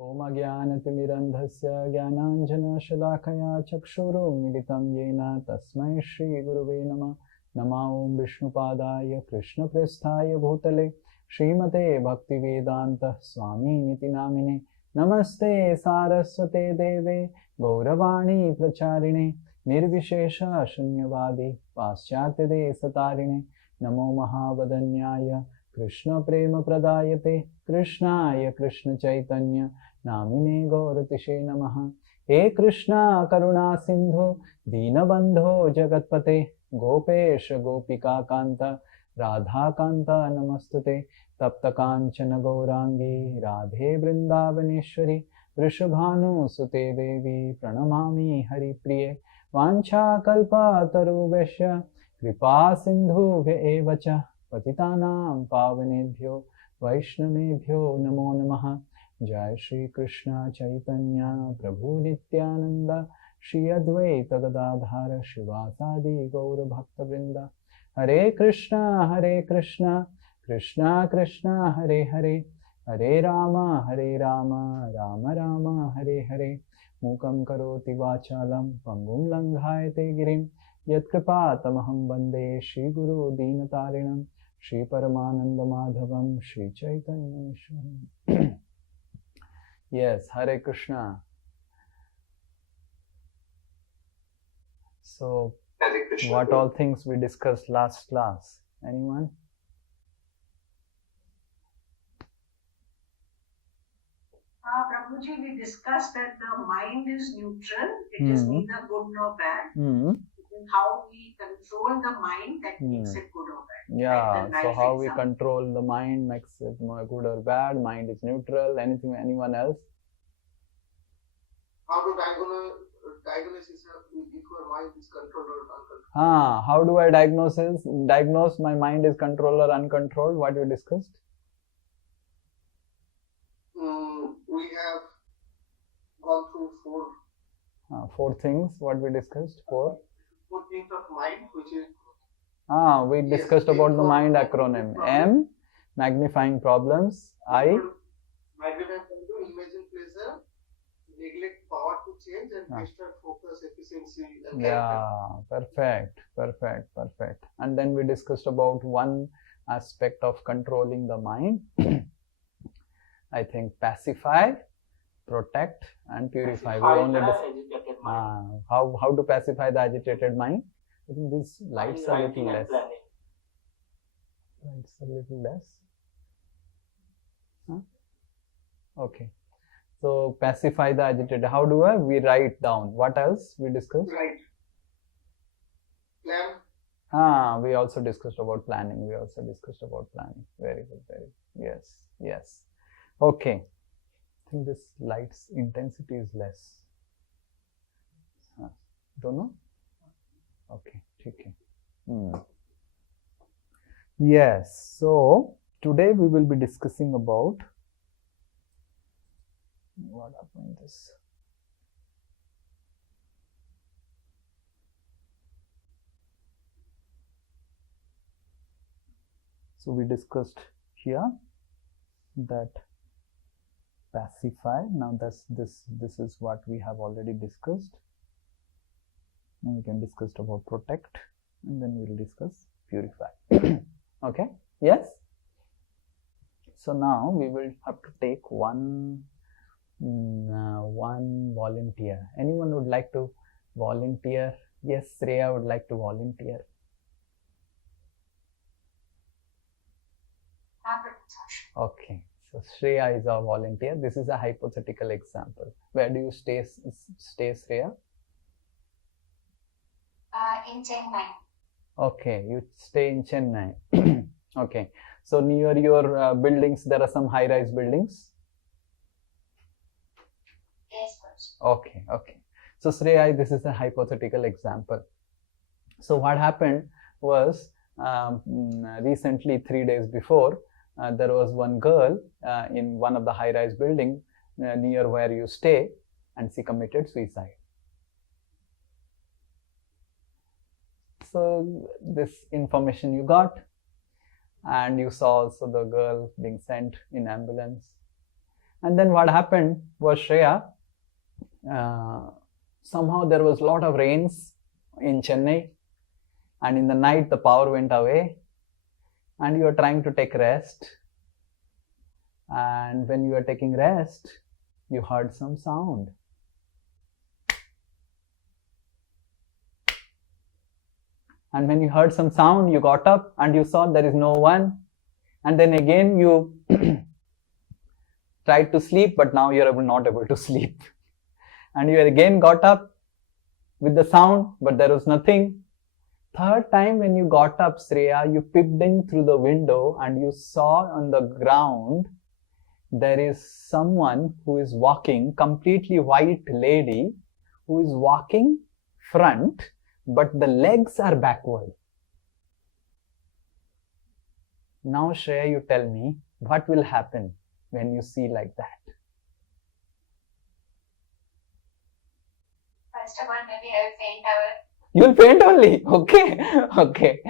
Om Ajnanatimirandhasya Jnananjanashalakaya Chakshurumilitam Yena Tasmai Shri Guruve Namah. Nama Om Vishnupadaya Krishna Prasthaya Bhutale Srimate Bhaktivedanta Swami Niti Namine. Namaste Saraswate Deve Gauravani Pracharine Nirvishesha Shunyavadi Paschatya Satarine. Namo Mahavadanyaya Krishna Prema Pradayate Krishnaya Krishna Chaitanya Namine Gauratishe Namaha. He Krishna Karuna Sindhu Dinabandho Jagatpate Gopesha Gopika Kanta Radha Kanta Namastute Tapta Kanchana Gaurangi Radhe Vrindavaneshwari Vrishabhanu Sute Devi Pranamami Hari Priye Vancha Kalpa Tarubhesha Kripa Sindhu Evacha Patitanam Pavanebhyo Vaishnavebhyo Namo Namaha. Jai Shri Krishna Chaitanya Prabhu Nityananda Shri Advaita Gadadhara Shivasadi Gaura Bhakta Vrinda. Hare Krishna Krishna Krishna Hare Hare Hare Rama Rama Rama Hare Hare. Mukam karoti vachalam pangum langhayate girim yat kripa tamaham bande Shri Guru Dinatarinam Shri Paramananda Madhavam Shri Chaitanya Ishwaram. Yes, Hare Krishna. So, what all things we discussed last class? Anyone? Prabhuji, we discussed that the mind is neutral. It is neither good nor bad. How we control the mind that makes it good or bad. Yeah, so how we control the mind makes it more good or bad. Mind is neutral. Anyone else? How to diagnose if your mind is controlled or uncontrolled? How do I diagnose my mind is controlled or uncontrolled? What you discussed? We have gone through four things. What we discussed? Four things of mind, which is we discussed about the mind acronym. M, magnifying problems. I, magnifying problem, imagine pleasure, neglect power to change, and distract focus, efficiency. And perfect. And then we discussed about one aspect of controlling the mind. I think pacify, protect, and purify. We only how to pacify the agitated mind. I think these lights are a little less. Okay. So pacify the agitated. How do we write down? What else we discussed? Right. Plan. We also discussed about planning. Very good. Yes. Okay. I think this light's intensity is less. Don't know? Okay. Yes. So today we will be discussing about what happened this. So we discussed here that pacify. Now this is what we have already discussed. And we can discuss about protect, and then we will discuss purify. Okay? Yes? So now we will have to take one volunteer. Anyone would like to volunteer? Yes, Shreya would like to volunteer. Okay. So Shreya is our volunteer. This is a hypothetical example. Where do you stay Shreya? In Chennai. Okay, you stay in Chennai. Okay. So near your buildings, there are some high-rise buildings? Yes, coach. Okay. So Shreya, this is a hypothetical example. So what happened was recently, 3 days before, there was one girl in one of the high-rise buildings near where you stay, and she committed suicide. So this information you got, and you saw also the girl being sent in ambulance. And then what happened was, Shreya, somehow there was a lot of rains in Chennai, and in the night the power went away, and you were trying to take rest. And when you were taking rest, you heard some sound. And when you heard some sound, you got up and you saw there is no one. And then again you tried to sleep, but now you are not able to sleep. And you again got up with the sound, but there was nothing. Third time when you got up, Shreya, you peeped in through the window and you saw on the ground there is someone who is walking, completely white lady, who is walking front, but the legs are backward. Now, Shreya, you tell me, what will happen when you see like that? First of all, maybe I will faint away. You'll faint only. Okay.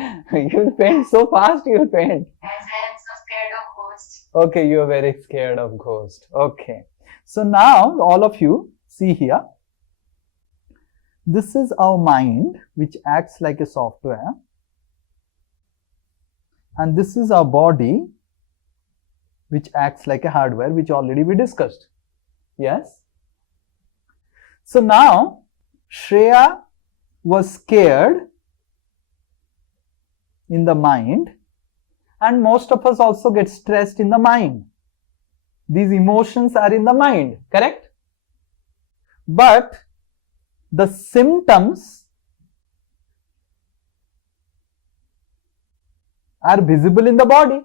You'll faint so fast, you'll faint. As I am so scared of ghosts. Okay, you are very scared of ghosts. Okay. So now, all of you, see here. This is our mind, which acts like a software. And this is our body, which acts like a hardware, which already we discussed. Yes? So now, Shreya was scared in the mind, and most of us also get stressed in the mind. These emotions are in the mind, correct? But the symptoms are visible in the body.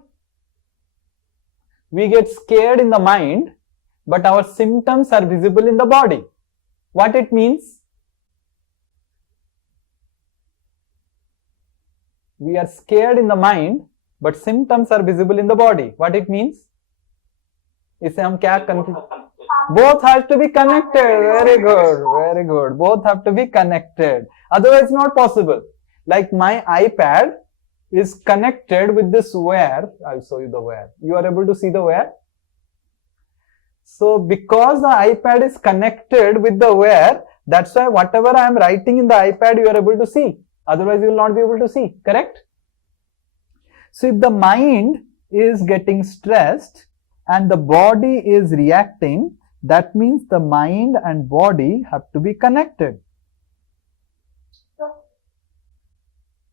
We get scared in the mind, but our symptoms are visible in the body. What it means? We are scared in the mind, but symptoms are visible in the body. What it means? इसे हम क्या both have to be connected. Very good. Both have to be connected. Otherwise, not possible. Like my iPad is connected with this wire. I'll show you the wire. You are able to see the wire? So, because the iPad is connected with the wire, that's why whatever I am writing in the iPad, you are able to see. Otherwise, you will not be able to see. Correct? So, if the mind is getting stressed and the body is reacting, that means the mind and body have to be connected.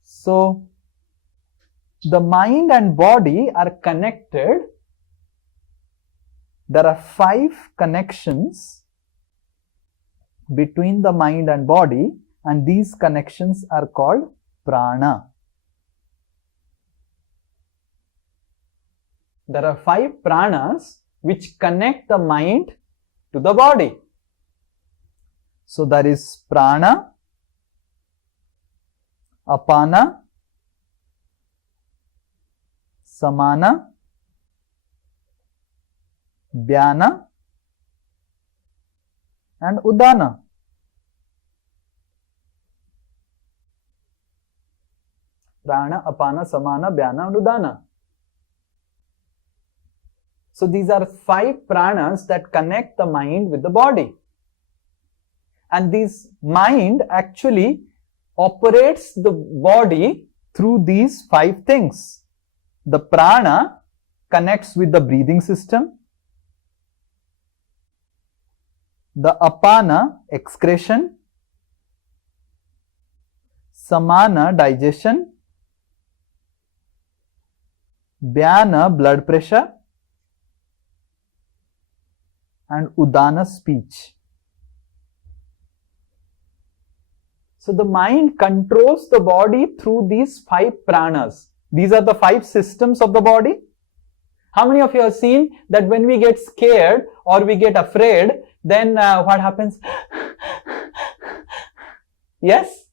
So, the mind and body are connected. There are 5 connections between the mind and body, and these connections are called prana. There are 5 pranas which connect the mind to the body. So there is prana, apana, samana, vyana and udana. Prana, apana, samana, vyana and udana. So these are 5 pranas that connect the mind with the body. And this mind actually operates the body through these 5 things. The prana connects with the breathing system. The apana, excretion. Samana, digestion. Vyana, blood pressure. And udana, speech. So the mind controls the body through these 5 pranas. These are the 5 systems of the body. How many of you have seen that when we get scared or we get afraid, then what happens? Yes?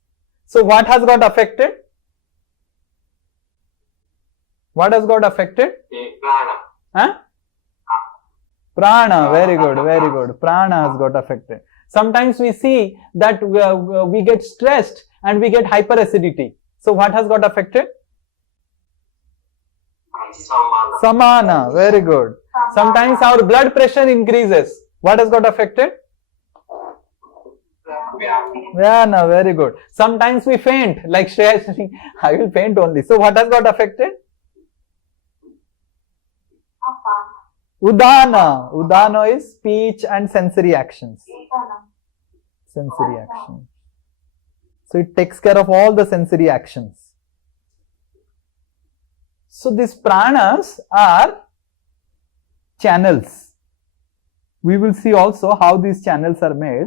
So what has got affected? What has got affected? Prana. Huh? Prana, very good. Prana has got affected. Sometimes we see that we get stressed and we get hyperacidity. So what has got affected? Samana. Samana, very good. Sometimes our blood pressure increases. What has got affected? Yeah, no, very good. Sometimes we faint, like Shreya is saying, I will faint only. So what has got affected? Udana. Udana is speech and sensory actions. Sensory action. So it takes care of all the sensory actions. So these pranas are channels. We will see also how these channels are made.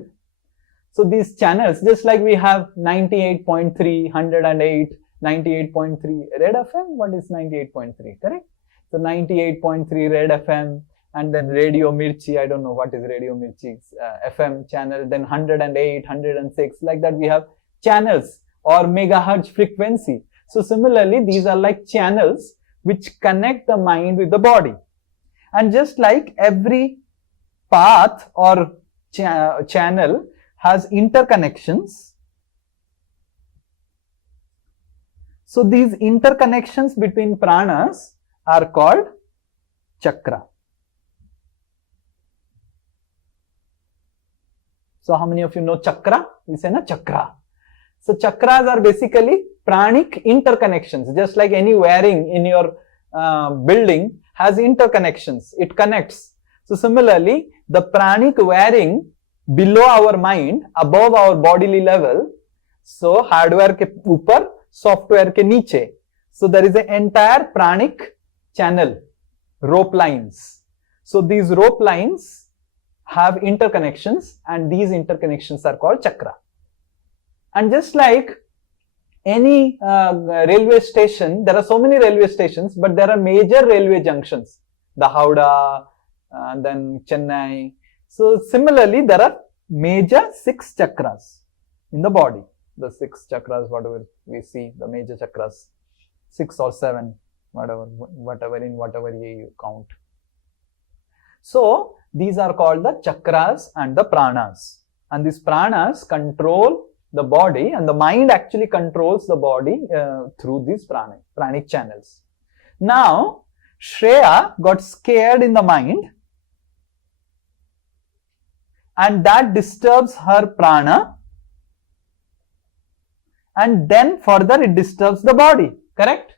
So these channels, just like we have 98.3, 108, 98.3 Red FM. What is 98.3? Correct? So 98.3 Red FM, and then Radio Mirchi. I don't know what is Radio Mirchi's FM channel. Then 108, 106. Like that we have channels or megahertz frequency. So similarly, these are like channels which connect the mind with the body. And just like every path or channel has interconnections, so these interconnections between pranas are called chakra. So how many of you know chakra? We say na chakra. So chakras are basically pranic interconnections, just like any wiring in your building has interconnections. It connects. So similarly, the pranic wiring below our mind, above our bodily level, so hardware ke upar, software ke niche. So there is an entire pranic channel, rope lines. So these rope lines have interconnections, and these interconnections are called chakra. And just like any railway station, there are so many railway stations, but there are major railway junctions, the Howrah, then Chennai. So similarly, there are major 6 chakras in the body. The 6 chakras, whatever we see, the major chakras, 6 or 7, whatever in whatever way you count. So these are called the chakras and the pranas. And these pranas control the body, and the mind actually controls the body through these pranic channels. Now, Shreya got scared in the mind, and that disturbs her prana, and then further it disturbs the body, correct?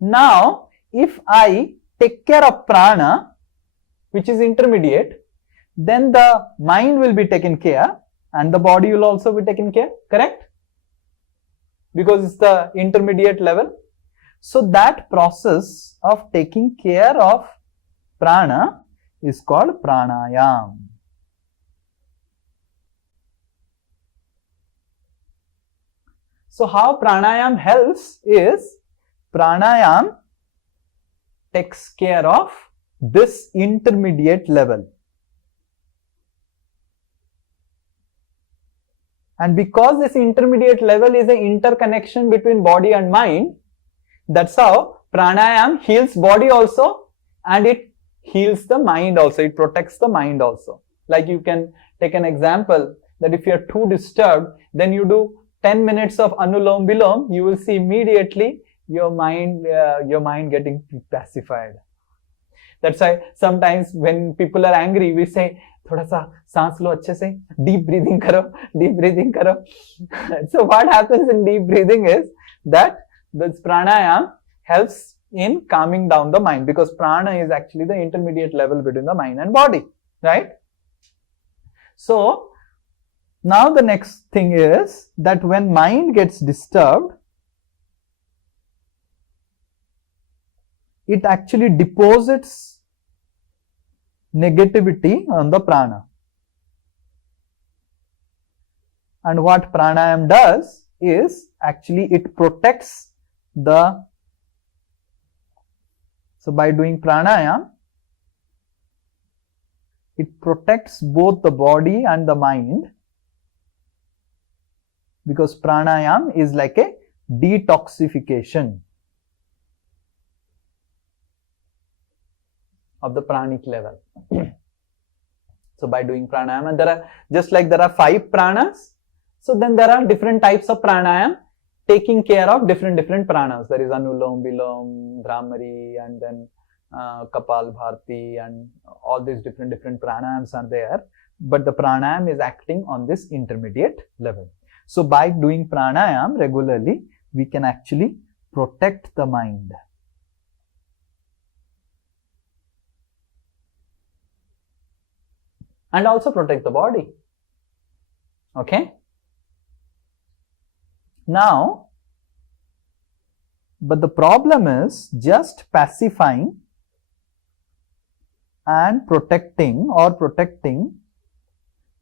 Now, if I take care of prana, which is intermediate, then the mind will be taken care, and the body will also be taken care, correct? Because it's the intermediate level. So that process of taking care of prana is called pranayam. So how pranayam helps is, pranayam takes care of this intermediate level. And because this intermediate level is an interconnection between body and mind, that's how pranayam heals body also, and it heals the mind also. It protects the mind also. Like you can take an example that if you are too disturbed, then you do 10 minutes of Anulom Vilom, you will see immediately your mind getting pacified. That's why sometimes when people are angry, we say, थोड़ा सा सांस लो अच्छे से, deep breathing करो, deep breathing करो. So what happens in deep breathing is that this pranayam helps in calming down the mind, because prana is actually the intermediate level between the mind and body, right? So now the next thing is that when mind gets disturbed, it actually deposits negativity on the prana. And what pranayam does is actually it protects the, so by doing pranayam, it protects both the body and the mind, because pranayam is like a detoxification of the pranic level. So by doing pranayam, and there are, just like there are 5 pranas, so then there are different types of pranayam taking care of different pranas. There is Anulom, Vilom, Bhramari, and then Kapal Bharti and all these different pranayams are there, but the pranayam is acting on this intermediate level. So by doing pranayam regularly, we can actually protect the mind. And also protect the body. Okay? Now, but the problem is just pacifying and protecting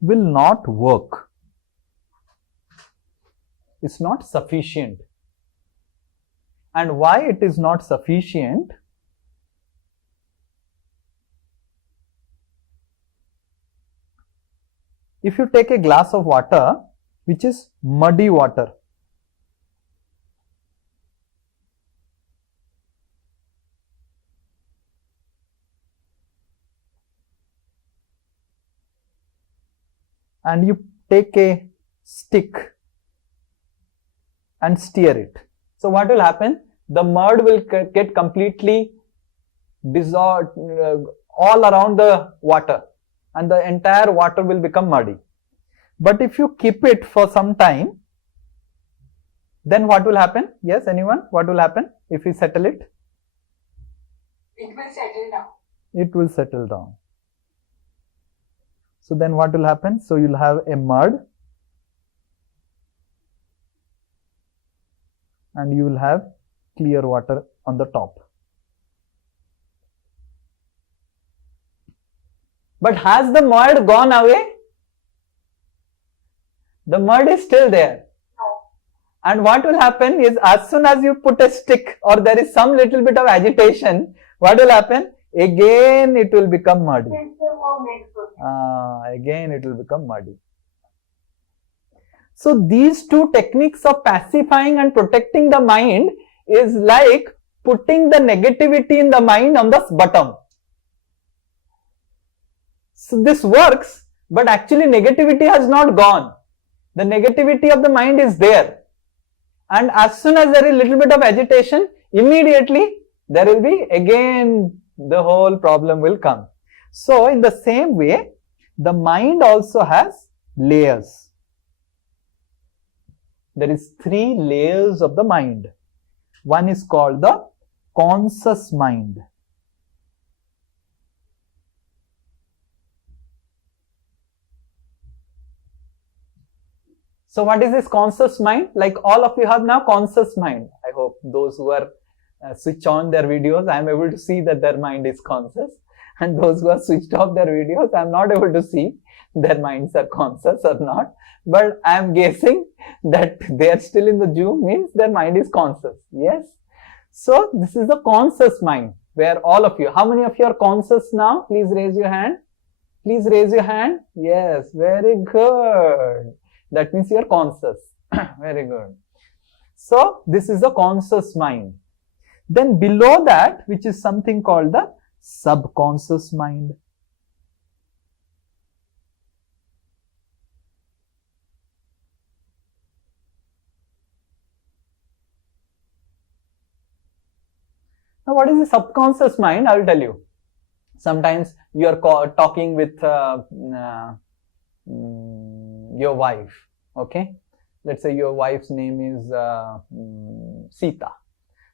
will not work. It's not sufficient. And why it is not sufficient? If you take a glass of water, which is muddy water, and you take a stick and steer it. So what will happen? The mud will get completely dissolved all around the water, and the entire water will become muddy. But if you keep it for some time, then what will happen? Yes, anyone? What will happen if we settle it? It will settle down. It will settle down. So then what will happen? So you'll have a mud and you will have clear water on the top. But has the mud gone away? The mud is still there. And what will happen is, as soon as you put a stick or there is some little bit of agitation, what will happen? Again it will become muddy. Again it will become muddy. So these two techniques of pacifying and protecting the mind is like putting the negativity in the mind on the bottom. So this works, but actually negativity has not gone. The negativity of the mind is there. And as soon as there is a little bit of agitation, immediately there will be again the whole problem will come. So in the same way, the mind also has layers. There is 3 layers of the mind. One is called the conscious mind. So what is this conscious mind? Like all of you have now conscious mind. I hope those who are switch on their videos, I am able to see that their mind is conscious. And those who have switched off their videos, I am not able to see their minds are conscious or not. But I am guessing that they are still in the Zoom means their mind is conscious. Yes. So this is the conscious mind where all of you, how many of you are conscious now? Please raise your hand. Please raise your hand. Yes, very good. That means you are conscious. Very good. So this is the conscious mind. Then below that, which is something called the subconscious mind. Now what is the subconscious mind? I will tell you. Sometimes you are talking with your wife, okay? Let's say your wife's name is Sita.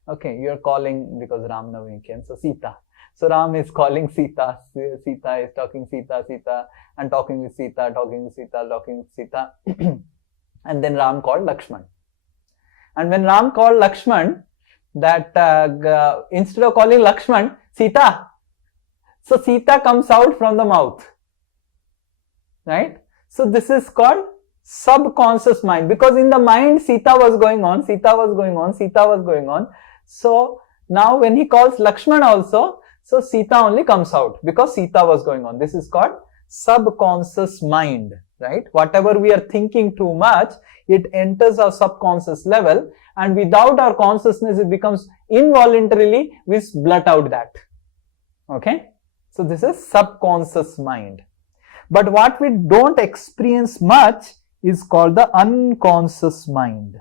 Okay, you are calling because Ram Navami came, so Sita. So Ram is calling Sita. Sita is talking Sita, and talking with Sita. And then Ram called Lakshman. And when Ram called Lakshman, that instead of calling Lakshman, Sita. So Sita comes out from the mouth, right? So this is called subconscious mind, because in the mind Sita was going on. So now when he calls Lakshman also, so Sita only comes out because Sita was going on. This is called subconscious mind, right? Whatever we are thinking too much, it enters our subconscious level, and without our consciousness, it becomes involuntarily, we blurt out that. Okay? So this is subconscious mind. But what we don't experience much is called the unconscious mind.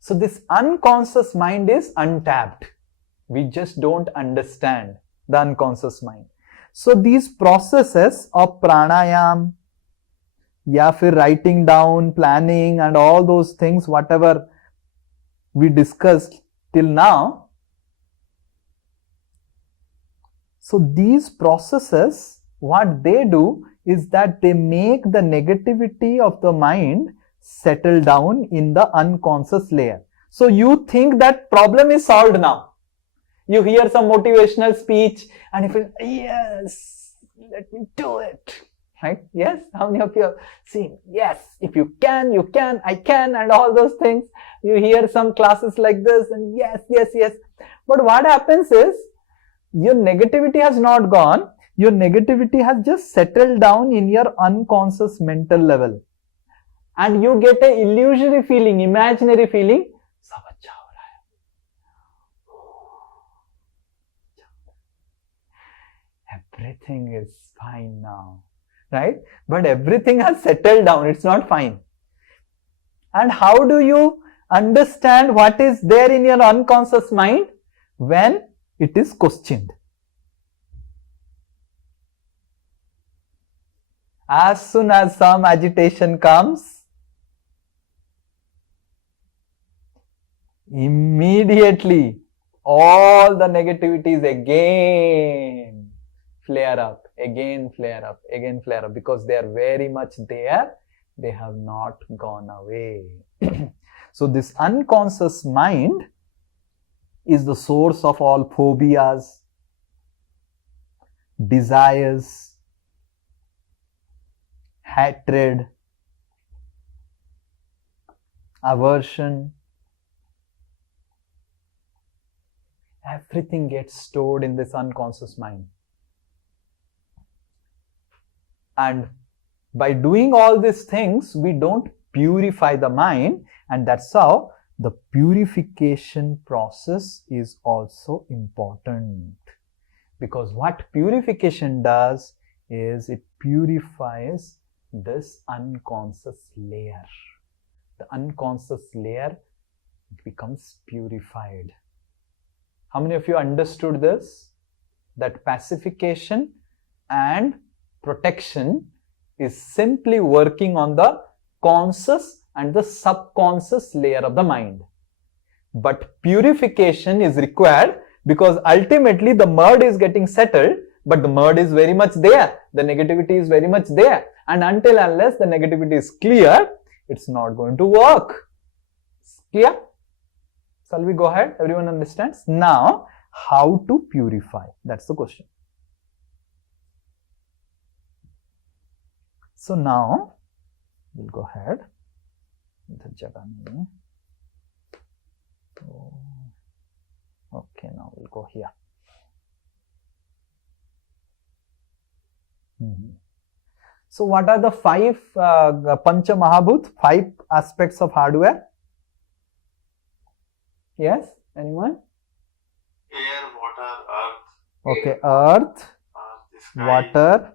So this unconscious mind is untapped. We just don't understand the unconscious mind. So these processes of pranayam, ya fir writing down, planning and all those things, whatever we discussed till now. So these processes, what they do is that they make the negativity of the mind settle down in the unconscious layer. So you think that problem is solved now. You hear some motivational speech and you feel, yes, let me do it. Right? Yes? How many of you have seen? Yes, if you can, I can, and all those things. You hear some classes like this and yes. But what happens is, your negativity has not gone. Your negativity has just settled down in your unconscious mental level. And you get an illusory feeling, imaginary feeling, सब अच्छा हो रहा है. Everything is fine now. Right? But everything has settled down. It's not fine. And how do you understand what is there in your unconscious mind? When it is questioned. As soon as some agitation comes, immediately all the negativities again flare up, because they are very much there. They have not gone away. So this unconscious mind is the source of all phobias, desires, hatred, aversion. Everything gets stored in this unconscious mind. And by doing all these things, we don't purify the mind, and that's how the purification process is also important. Because what purification does is it purifies this unconscious layer. The unconscious layer becomes purified. How many of you understood this? That pacification and protection is simply working on the conscious and the subconscious layer of the mind. But purification is required because ultimately the mud is getting settled, but the mud is very much there. The negativity is very much there. And until unless the negativity is clear, it's not going to work. Clear? Shall we go ahead? Everyone understands? Now, how to purify? That's the question. So now, we'll go ahead. Okay, now we'll go here. So what are the five Pancha Mahabhut, 5 aspects of hardware? Yes? Anyone? Air, water, earth. Okay, earth, Sky, water,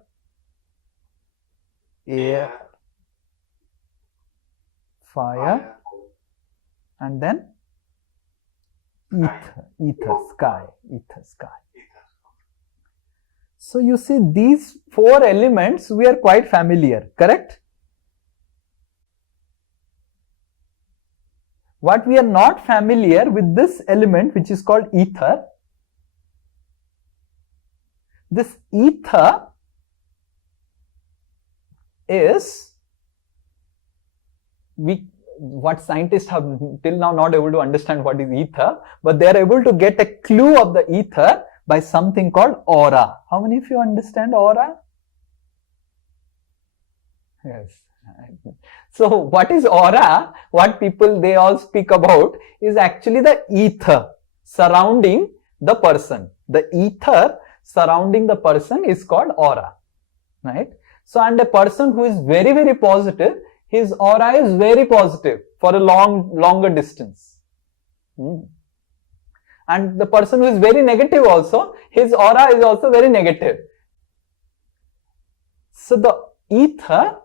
air, fire, and then ether, sky. So you see, these 4 elements we are quite familiar, correct? What we are not familiar with this element, which is called ether. This ether is what scientists have till now not able to understand what is ether, but they are able to get a clue of the ether by something called aura. How many of you understand aura? Yes. So what is aura? What people they all speak about is actually the ether surrounding the person. The ether surrounding the person is called aura, right? So, and a person who is very, very positive, his aura is very positive for a longer distance. And the person who is very negative also, his aura is also very negative. So, the ether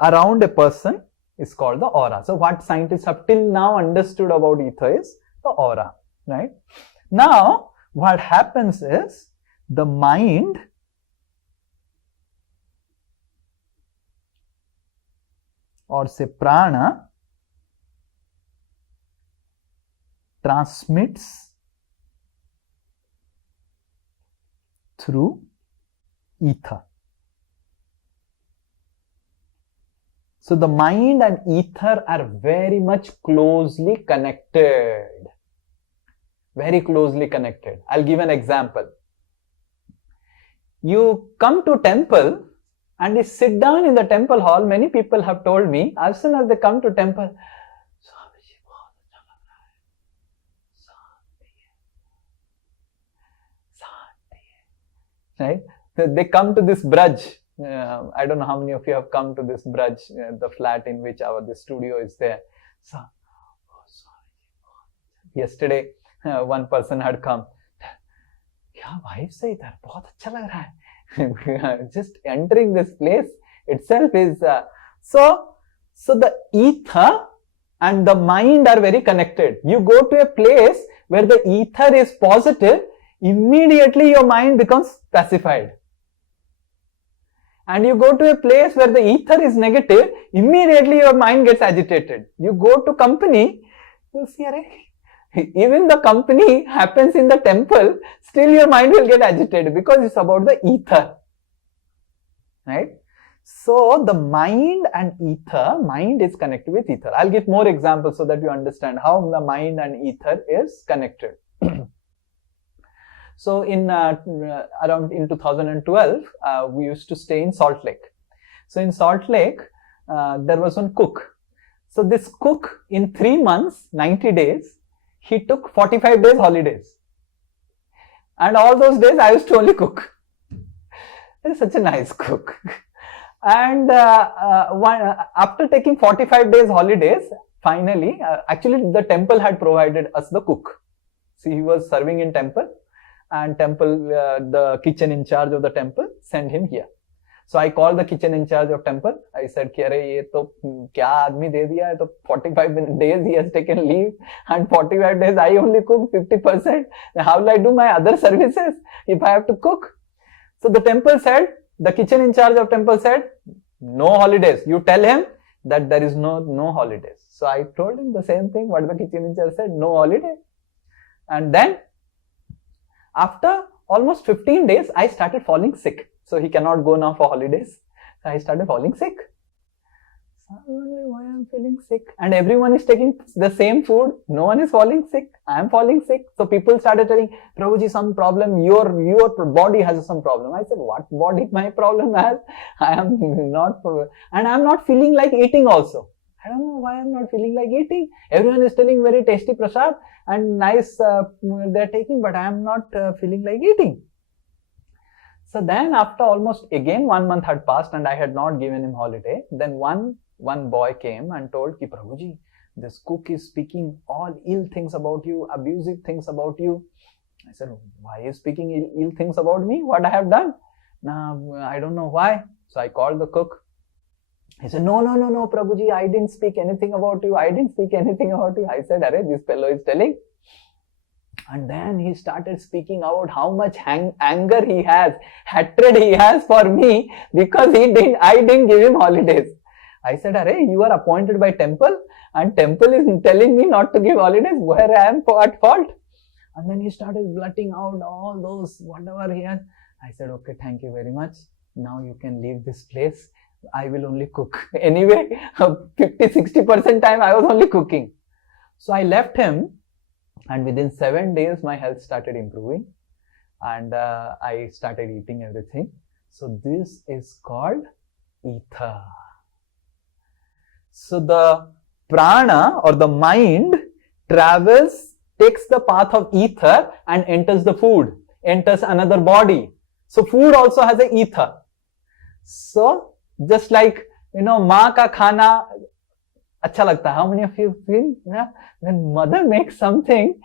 around a person is called the aura. So what scientists have till now understood about ether is the aura, right? Now, what happens is the mind or say prana transmits through ether. So the mind and ether are very much closely connected. Very closely connected. I'll give an example. You come to temple and you sit down in the temple hall. Many people have told me, as soon as they come to temple, right? They come to this braj. I don't know how many of you have come to this braj, the flat in which this studio is there. So, yesterday, one person had come. क्या vibe से इधर बहुत अच्छा लग रहा है. Just entering this place itself is so the ether and the mind are very connected. You go to a place where the ether is positive, immediately your mind becomes pacified. And you go to a place where the ether is negative, immediately your mind gets agitated. You go to company, you'll see, even the company happens in the temple, still your mind will get agitated because it's about the ether. Right? So the mind and ether, mind is connected with ether. I'll give more examples so that you understand how the mind and ether is connected. So around in 2012, we used to stay in Salt Lake. So in Salt Lake, there was one cook. So this cook in 3 months, 90 days, he took 45 days holidays. And all those days I used to only cook. He's such a nice cook. And after taking 45 days holidays, finally, actually the temple had provided us the cook. See, he was serving in temple. And temple, the kitchen in charge of the temple sent him here. So I called the kitchen in charge of temple. I said, "Ki arey ye to kya aadmi de diya hai? To 45 days he has taken leave, and 45 days I only cook 50%. How will I do my other services if I have to cook?" So the temple said, the kitchen in charge of temple said, "No holidays. You tell him that there is no holidays." So I told him the same thing what the kitchen in charge said, no holiday. And then after almost 15 days, I started falling sick. So he cannot go now for holidays. So I started falling sick. So I wonder why I'm feeling sick. And everyone is taking the same food. No one is falling sick. I am falling sick. So people started telling, "Prabhuji, some problem. Your body has some problem." I said, "What body my problem has? I am not, and I am not feeling like eating also. I don't know why I'm not feeling like eating. Everyone is telling very tasty prasad and nice they're taking, but I am not feeling like eating." So then after almost again 1 month had passed and I had not given him holiday. Then one boy came and told, "Ki Prabhuji, this cook is speaking all ill things about you, abusive things about you." I said, "Why is speaking ill things about me? What I have done?" "Now, I don't know why." So I called the cook. He said, No, Prabhuji, I didn't speak anything about you. I didn't speak anything about you. I said, "Arey, this fellow is telling." And then he started speaking about how much anger he has, hatred he has for me because I didn't give him holidays. I said, "Arey, you are appointed by temple and temple is telling me not to give holidays. Where I am at fault?" And then he started blurting out all those, whatever he has. I said, "Okay, thank you very much. Now you can leave this place. I will only cook." Anyway, 50-60% time I was only cooking. So I left him, and within 7 days my health started improving and I started eating everything. So this is called ether. So the prana or the mind takes the path of ether and enters the food, enters another body. So food also has an ether. So just like, maa ka khana acha lagta hai. How many of you feel when mother makes something,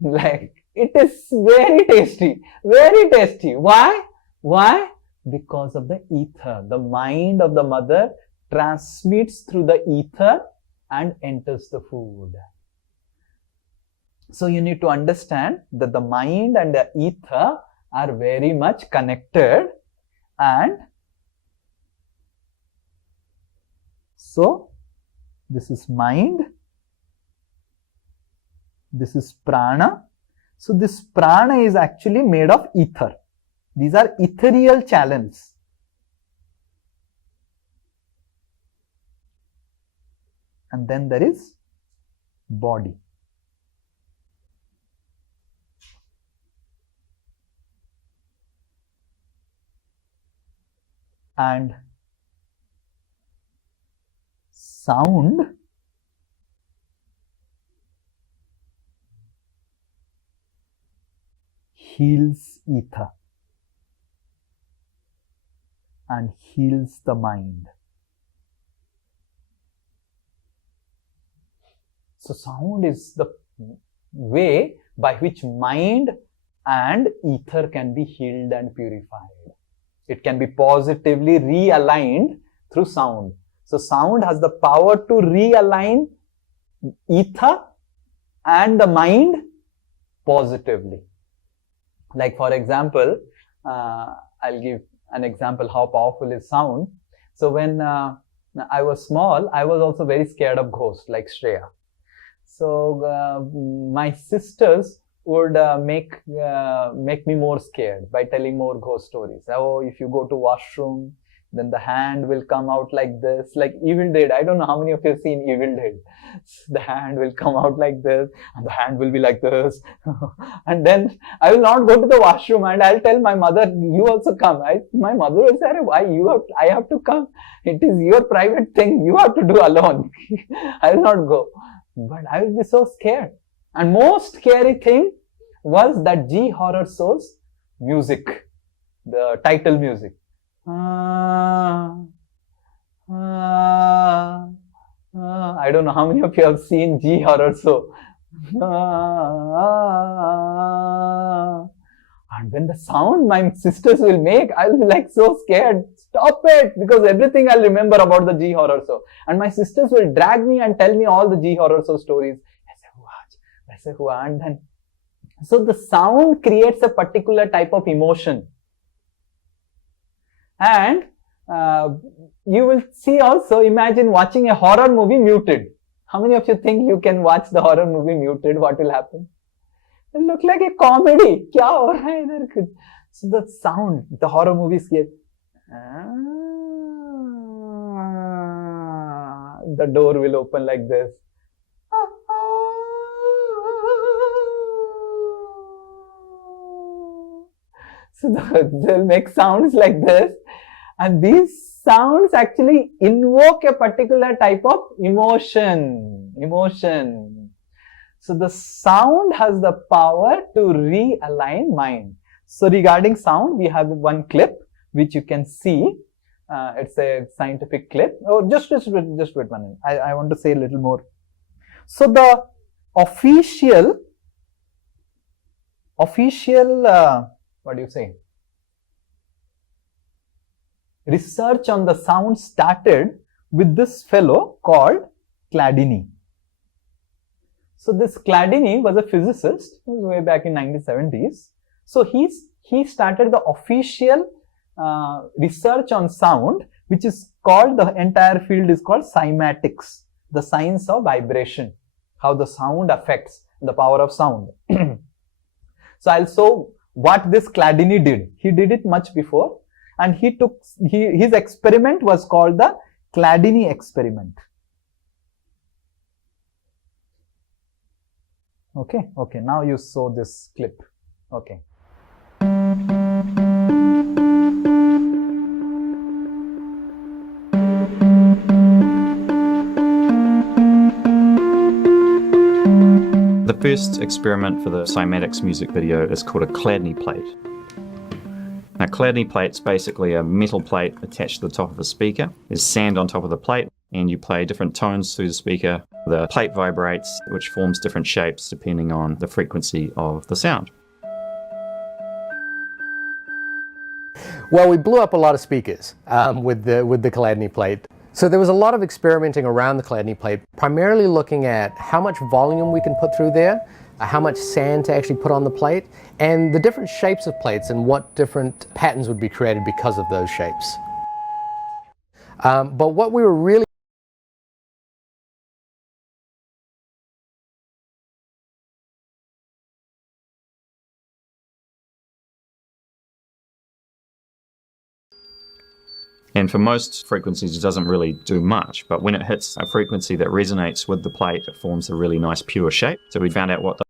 like it is very tasty, very tasty. Why? Because of the ether. The mind of the mother transmits through the ether and enters the food. So you need to understand that the mind and the ether are very much connected, and so this is mind, this is prana. So this prana is actually made of ether. These are ethereal channels. And then there is body. And sound heals ether and heals the mind. So sound is the way by which mind and ether can be healed and purified. It can be positively realigned through sound. So sound has the power to realign ether and the mind positively. Like for example, I'll give an example how powerful is sound. So when I was small, I was also very scared of ghosts like Shreya. So my sisters would make me more scared by telling more ghost stories. Oh, if you go to washroom, then the hand will come out like this, like Evil Dead. I don't know how many of you have seen Evil Dead. The hand will come out like this, and the hand will be like this. And then I will not go to the washroom, and I'll tell my mother, you also come. My mother will say, why I have to come? It is your private thing. You have to do alone. I will not go. But I will be so scared. And most scary thing was that G horror show's music, the title music. I don't know how many of you have seen G horror show. And when the sound my sisters will make, I'll be like so scared. Stop it! Because everything I'll remember about the G horror show. And my sisters will drag me and tell me all the G horror show stories. And then, so the sound creates a particular type of emotion. And you will see also, imagine watching a horror movie muted. How many of you think you can watch the horror movie muted? What will happen? It will look like a comedy. Kya ho raha hai idhar? So the sound, the horror movies get, the door will open like this. So they'll make sounds like this, and these sounds actually invoke a particular type of emotion. So the sound has the power to realign mind. So regarding sound, we have one clip which you can see. It's a scientific clip. Oh, just wait 1 minute. I want to say a little more. So the official what do you say? Research on the sound started with this fellow called Chladni. So this Chladni was a physicist way back in 1970s. So he started the official research on sound, which is called, the entire field is called cymatics, the science of vibration, how the sound affects the power of sound. So I'll show what this Chladni did. He did it much before, and his experiment was called the Chladni experiment. Okay, now you saw this clip. Okay. The first experiment for the cymatics music video is called a Chladni plate. Now, Chladni plate's basically a metal plate attached to the top of a speaker. There's sand on top of the plate, and you play different tones through the speaker. The plate vibrates, which forms different shapes depending on the frequency of the sound. Well, we blew up a lot of speakers with the Chladni plate. So there was a lot of experimenting around the Chladni plate, primarily looking at how much volume we can put through there, how much sand to actually put on the plate, and the different shapes of plates and what different patterns would be created because of those shapes. But what we were really And for most frequencies, it doesn't really do much. But when it hits a frequency that resonates with the plate, it forms a really nice pure shape. So we found out what the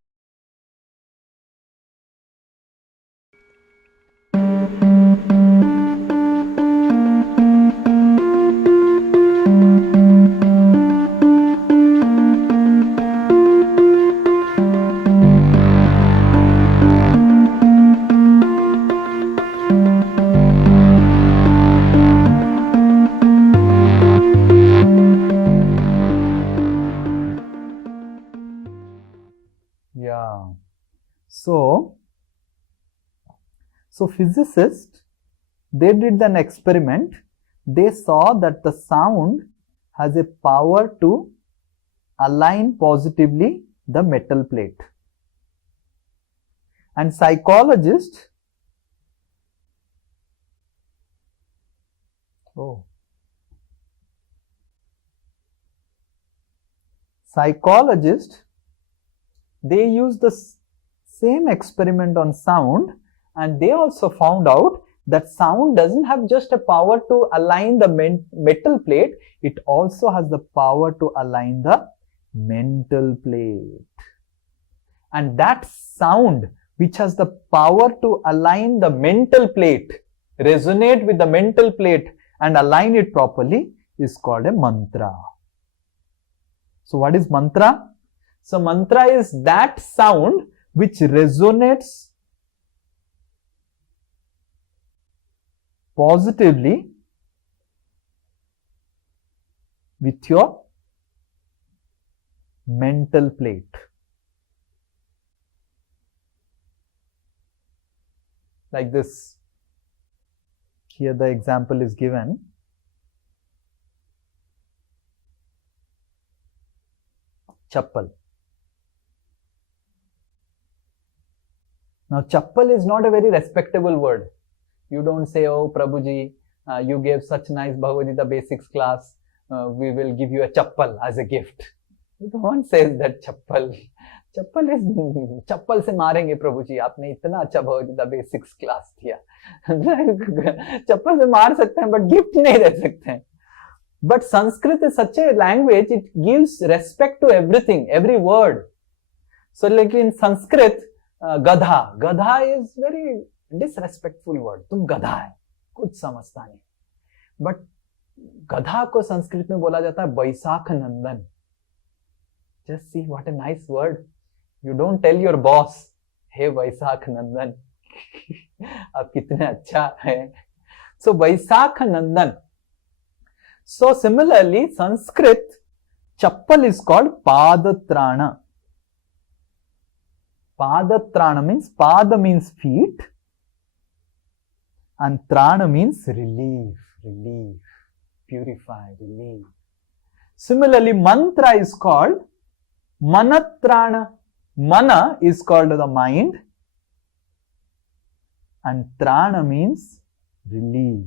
Yeah. So physicists, they did an experiment. They saw that the sound has a power to align positively the metal plate. And psychologists, they used the same experiment on sound, and they also found out that sound doesn't have just a power to align the metal plate, it also has the power to align the mental plate. And that sound which has the power to align the mental plate, resonate with the mental plate and align it properly, is called a mantra. So what is mantra? So mantra is that sound which resonates positively with your mental plate. Like this. Here the example is given. Chappal. Now chappal is not a very respectable word. You don't say, oh Prabhuji, you gave such nice Bhagavad Gita basics class, we will give you a chappal as a gift. No one says that chappal. Chappal is, chappal se marenge Prabhuji, aapne itna acha Bhagavad Gita basics class diya. Chappal se maar sakte hain, but gift nahi de sakte hain. But Sanskrit is such a language, it gives respect to everything, every word. So like in Sanskrit, gadha. Gadha is very disrespectful word. Tum gadha hai, kuch samajhta nahi. But gadha ko Sanskrit mein bola jata hai Vaisakh Nandan. Just see what a nice word. You don't tell your boss, hey Vaisakh Nandan, aap kitne acha hai. So Vaisakh Nandan. So similarly, Sanskrit, chappal is called padatrana. Padatrana means, pada means feet and trana means relief, purify, relief. Similarly, mantra is called manatrana. Mana is called the mind and trana means relief.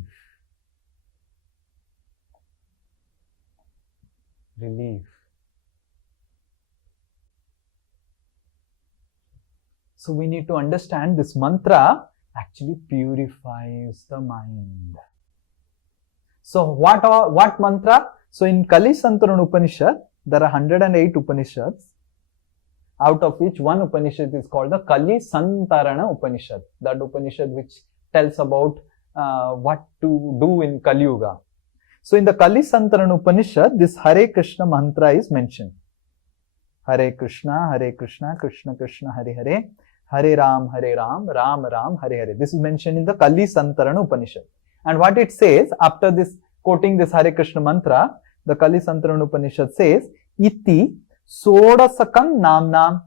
So we need to understand this mantra actually purifies the mind. So what mantra? So in Kali Santarana Upanishad, there are 108 Upanishads, out of which one Upanishad is called the Kali Santarana Upanishad. That Upanishad which tells about what to do in Kali Yuga. So in the Kali Santarana Upanishad, this Hare Krishna mantra is mentioned. Hare Krishna, Krishna Krishna, Hare Hare, Hare Ram, Ram Ram, Hare Hare. This is mentioned in the Kali Santarana Upanishad. And what it says, after this, quoting this Hare Krishna mantra, the Kali Santarana Upanishad says, Iti Sodasakam Namnam.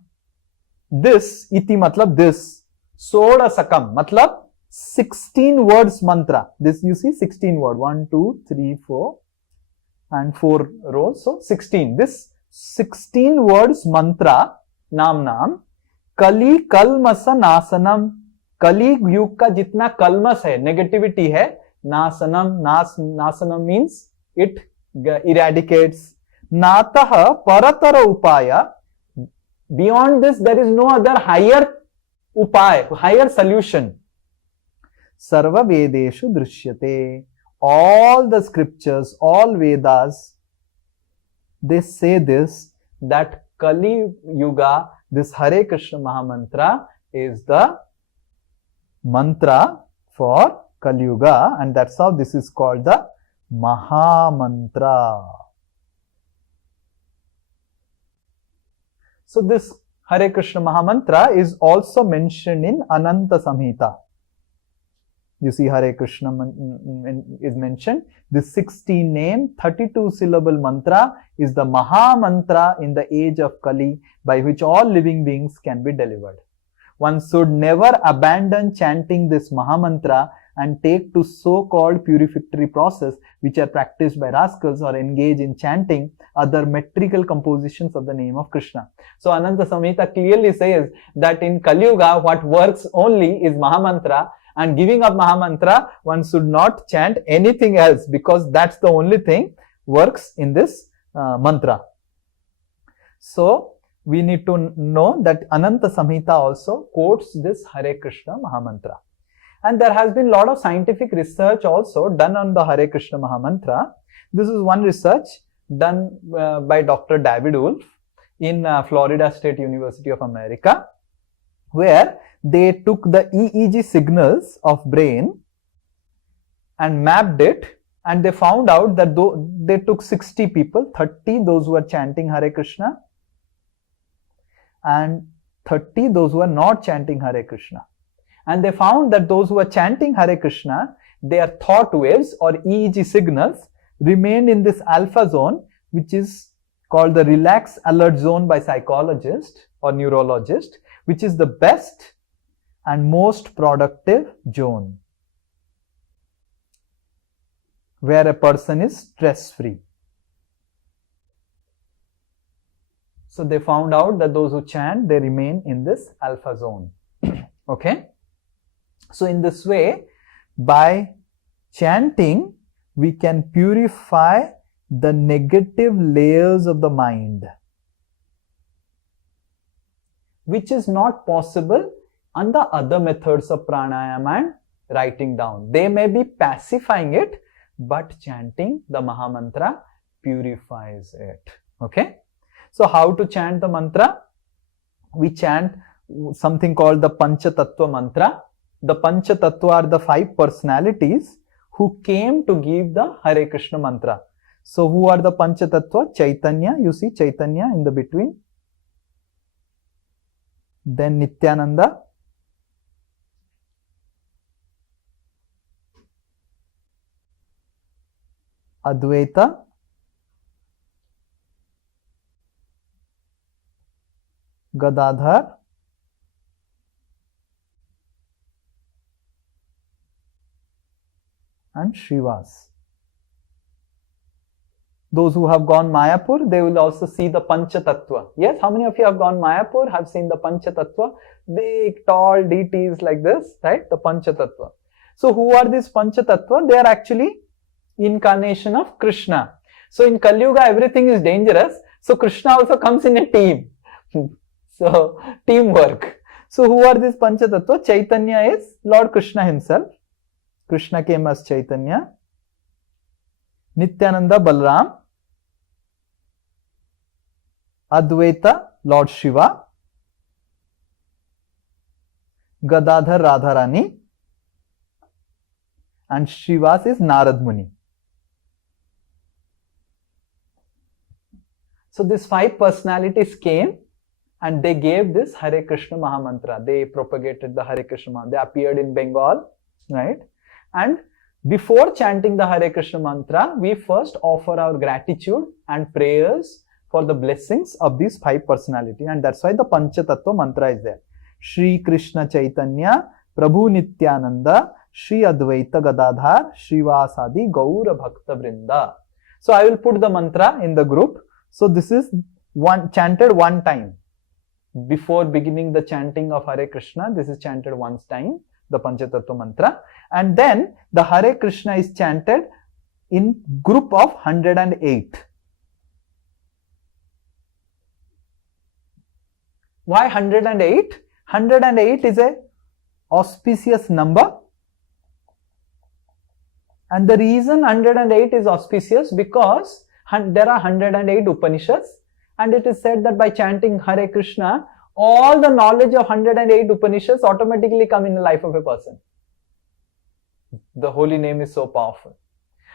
This, iti matlab this, Sodasakam matlab 16 words mantra. This you see 16 word. 1, 2, 3, 4, and 4 rows, so 16. This 16 words mantra, नाम कली कलमस नासनम, कली युग का जितना कलमस है, negativity है, नासनम, नासनम means it इरेडिकेट्स, नातः परतर उपाय, beyond this there is no other higher upay, higher solution. Sarva Vedeshu Drishyate, all the scriptures, all Vedas, they say this, that Kali Yuga, this Hare Krishna Mahamantra is the mantra for Kali Yuga, and that's how this is called the Mahamantra. So this Hare Krishna Mahamantra is also mentioned in Ananta Samhita. You see Hare Krishna is mentioned. This 16 name, 32 syllable mantra is the Mahamantra in the age of Kali, by which all living beings can be delivered. One should never abandon chanting this Mahamantra and take to so-called purificatory process which are practiced by rascals, or engage in chanting other metrical compositions of the name of Krishna. So Ananta Samhita clearly says that in Kali Yuga what works only is Mahamantra, and giving up Mahamantra, one should not chant anything else, because that's the only thing works in this mantra. So we need to know that Ananta Samhita also quotes this Hare Krishna Mahamantra. And there has been a lot of scientific research also done on the Hare Krishna Mahamantra. This is one research done by Dr. David Wolf in Florida State University of America, where they took the EEG signals of brain and mapped it, and they found out that they took 60 people, 30 those who are chanting Hare Krishna and 30 those who are not chanting Hare Krishna. And they found that those who are chanting Hare Krishna, their thought waves or EEG signals remained in this alpha zone, which is called the relaxed alert zone by psychologists or neurologists, which is the best and most productive zone, where a person is stress-free. So they found out that those who chant, they remain in this alpha zone. Okay? So in this way, by chanting, we can purify the negative layers of the mind, which is not possible on the other methods of pranayama and writing down. They may be pacifying it, but chanting the Mahamantra purifies it. Okay? So how to chant the mantra? We chant something called the Pancha Tattva mantra. The Pancha Tattva are the 5 personalities who came to give the Hare Krishna mantra. So who are the Pancha Tattva? Chaitanya, you see Chaitanya in the between. Then Nityananda, Advaita, Gadadhar, and Srivas. Those who have gone Mayapur, they will also see the Pancha Tattva. Yes, how many of you have gone Mayapur, have seen the Pancha Tattva? Big, tall deities like this, right? The Pancha Tattva. So who are these Pancha Tattva? They are actually incarnation of Krishna. So in Kali Yuga, everything is dangerous. So Krishna also comes in a team. So teamwork. So who are these Pancha Tattva? Chaitanya is Lord Krishna himself. Krishna came as Chaitanya. Nityananda, Balram. Advaita, Lord Shiva. Gadadhar, Radharani. And Srivas is Narad Muni. So these 5 personalities came and they gave this Hare Krishna Mahamantra. They propagated the Hare Krishna Mahamantra. They appeared in Bengal, right? And before chanting the Hare Krishna mantra, we first offer our gratitude and prayers for the blessings of these 5 personalities. And that's why the Pancha Tattva mantra is there. Shri Krishna Chaitanya, Prabhu Nityananda, Shri Advaita Gadadhar, Srivasadi Gaura Bhakta Vrinda. So I will put the mantra in the group. So this is chanted one time. Before beginning the chanting of Hare Krishna, this is chanted once time, the Panchatattva mantra. And then the Hare Krishna is chanted in group of 108. Why 108? 108 is a auspicious number. And the reason 108 is auspicious because there are 108 Upanishads, and it is said that by chanting Hare Krishna, all the knowledge of 108 Upanishads automatically come in the life of a person. The holy name is so powerful.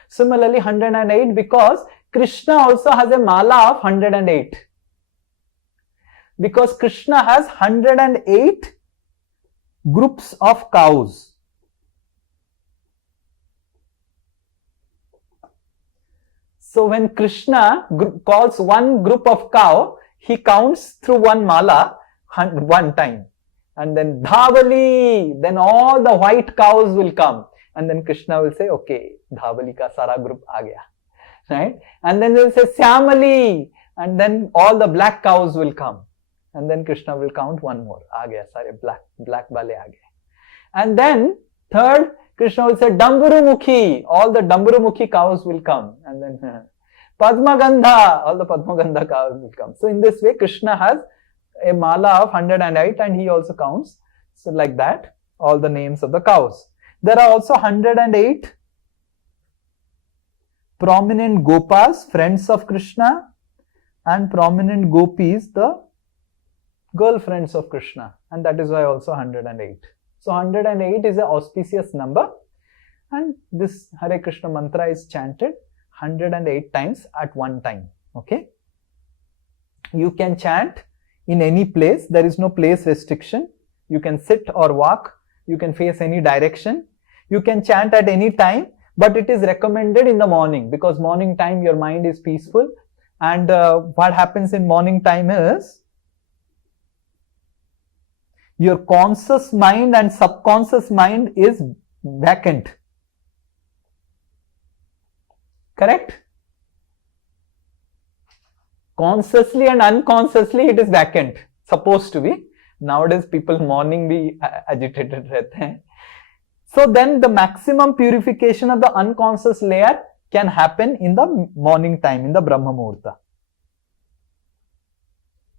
Similarly, 108 because Krishna also has a mala of 108. Because Krishna has 108 groups of cows. So when Krishna calls one group of cow, he counts through one mala one time. And then Dhavali, then all the white cows will come. And then Krishna will say, okay, Dhavali ka sara group aa gaya. Right? And then they will say Syamali, and then all the black cows will come. And then Krishna will count one more. Aa gaya, sare black wale aa gaye. And then third, Krishna will say Damburumukhi, all the Damburumukhi cows will come. And then Padmagandha, all the Padmagandha cows will come. So in this way, Krishna has a mala of 108 and he also counts. So like that, all the names of the cows. There are also 108 prominent Gopas, friends of Krishna, and prominent Gopis, the girlfriends of Krishna. And that is why also 108. So 108 is an auspicious number, and this Hare Krishna mantra is chanted 108 times at one time. Okay. You can chant in any place. There is no place restriction. You can sit or walk. You can face any direction. You can chant at any time, but it is recommended in the morning because morning time your mind is peaceful. And what happens in morning time is your conscious mind and subconscious mind is vacant. Correct? Consciously and unconsciously it is vacant. Supposed to be. Nowadays people morning be agitated rehte hain. So then the maximum purification of the unconscious layer can happen in the morning time, in the Brahma Muhurta.